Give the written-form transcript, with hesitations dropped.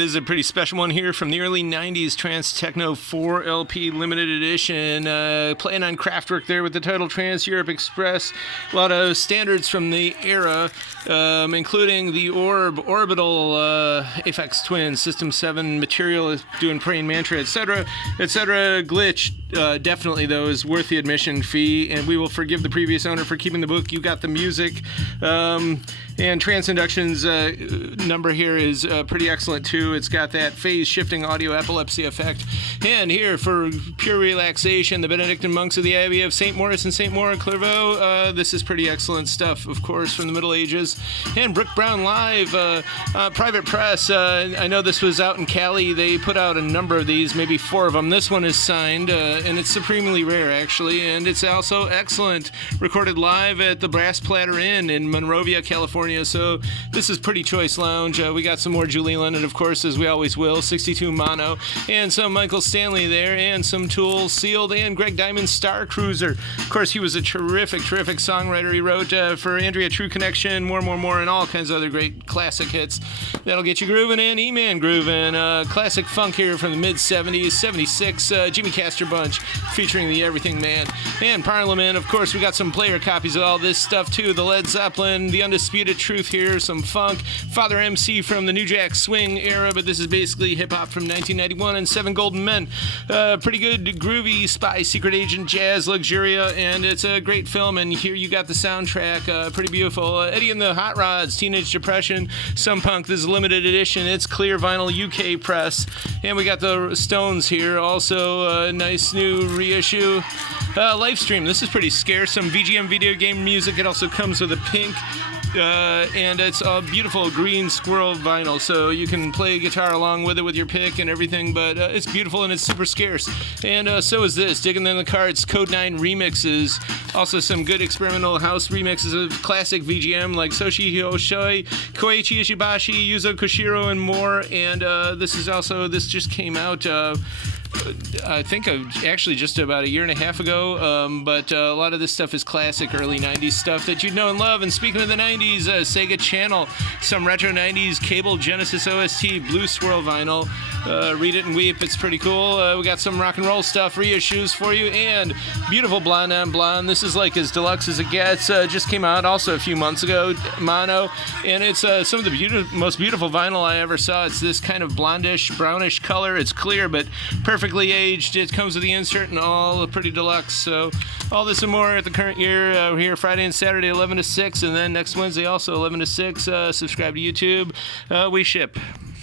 This is a pretty special one here from the early 90s, Trance Techno 4 LP limited edition. Playing on Kraftwerk there with the title Trans Europe Express. A lot of standards from the era, including the Orbital, Aphex Twin, System 7 Material, doing Praying Mantra, etc., etc. Glitch, definitely, though, is worth the admission fee, and we will forgive the previous owner for keeping the book. You got the music. And Trance Induction's number here is pretty excellent, too. It's got that phase-shifting audio epilepsy effect. And here, for pure relaxation, the Benedictine monks of the Abbey of St. Maurice and St. Maur Clairvaux. This is pretty excellent stuff, of course, from the Middle Ages. And Brook Brown Live, Private Press. I know this was out in Cali. They put out a number of these, maybe 4 of them. This one is signed, and it's supremely rare, actually. And it's also excellent. Recorded live at the Brass Platter Inn in Monrovia, California. So this is Pretty Choice Lounge. We got some more Julie Lennon, of course, as we always will. 62 mono. And some Michael Stanley there. And some Tool, Sealed, and Greg Diamond's Star Cruiser. Of course, he was a terrific songwriter. He wrote for Andrea True Connection, More, and all kinds of other great classic hits. That'll get you grooving and E-Man grooving. Classic funk here from the mid-70s, 76. Jimmy Castor Bunch featuring the Everything Man. And Parliament, of course, we got some player copies of all this stuff, too. The Led Zeppelin, the Undisputed Truth here, some funk. Father MC from the New Jack Swing era, but this is basically hip-hop from 1991, and 7 Golden Men. Pretty good, groovy, spy, secret agent, jazz, luxuria, and it's a great film, and here you got the soundtrack, pretty beautiful. Eddie and the Hot Rods, Teenage Depression, some punk. This is a limited edition. It's clear vinyl UK press, and we got the Stones here, also a nice new reissue. Livestream, this is pretty scarce. Some VGM video game music. It also comes with a pink and it's a beautiful green squirrel vinyl, so you can play guitar along with it with your pick and everything, but it's beautiful and it's super scarce. And so is this, Digging in the Carts, Code 9 remixes, also some good experimental house remixes of classic VGM like Soshi Hoshoi, Koichi Ishibashi, Yuzo Koshiro, and more. And this just came out I think actually just about a year and a half ago, but a lot of this stuff is classic early 90s stuff that you'd know and love. And speaking of the 90s, Sega Channel, some retro 90s cable Genesis OST Blue Swirl vinyl. Read it and weep, it's pretty cool. We got some rock and roll stuff, reissues for you, and beautiful Blonde on Blonde. This is like as deluxe as it gets. Just came out also a few months ago, mono, and it's some of the most beautiful vinyl I ever saw. It's this kind of blondish, brownish color. It's clear, but perfectly aged. It comes with the insert and all, pretty deluxe. So all this and more at the current year. We're here Friday and Saturday 11 to 6, and then next Wednesday also 11 to 6. Subscribe to YouTube. We ship.